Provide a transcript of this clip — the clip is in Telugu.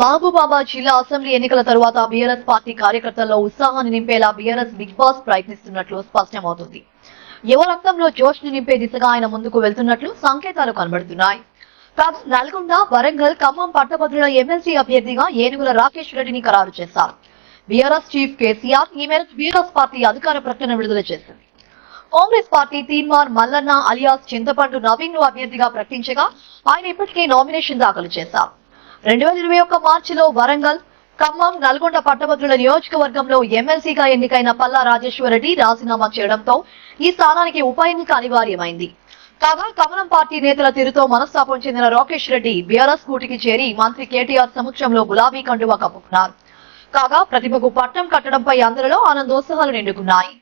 మహబూబాబాద్ జిల్లా అసెంబ్లీ ఎన్నికల తరువాత బీఆర్ఎస్ పార్టీ కార్యకర్తల్లో ఉత్సాహాన్ని నింపేలా బీఆర్ఎస్ బిగ్ బాస్ ప్రయత్నిస్తున్నట్లు స్పష్టమవుతుంది. యువ రక్తంలో జోష్ ని నింపే దిశగా ఆయన ముందుకు వెళ్తున్నట్లు సంకేతాలు కనబడుతున్నాయి. నల్గొండ, వరంగల్, ఖమ్మం పట్టభద్రుల ఎమ్మెల్సీ అభ్యర్థిగా ఏనుగుల రాకేష్ రెడ్డిని ఖరారు చేశారు. బీఆర్ఎస్ చీఫ్ కేసీఆర్ ఈ మేరకు బీఆర్ఎస్ పార్టీ అధికార ప్రకటన విడుదల చేసింది. కాంగ్రెస్ పార్టీ తీన్మార్ మల్లన్న అలియాస్ చింతపండు నవీన్ ను అభ్యర్థిగా ప్రకటించగా ఆయన ఇప్పటికే నామినేషన్ దాఖలు చేశారు. 2021 మార్చిలో వరంగల్, ఖమ్మం, నల్గొండ పట్టభద్రుల నియోజకవర్గంలో ఎమ్మెల్సీగా ఎన్నికైన పల్లా రాజేశ్వరరెడ్డి రాజీనామా చేయడంతో ఈ స్థానానికి ఉప ఎన్నిక అనివార్యమైంది. కాగా కమలం పార్టీ నేతల తీరుతో మనస్తాపం చెందిన రాకేష్ రెడ్డి బీఆర్ఎస్ కూటికి చేరి మంత్రి కేటీఆర్ సమక్షంలో గులాబీ కండువా కప్పుకున్నారు. కాగా ప్రతిభకు పట్టం కట్టడంపై అందరిలో ఆనందోత్సాహాలు నిండుకున్నాయి.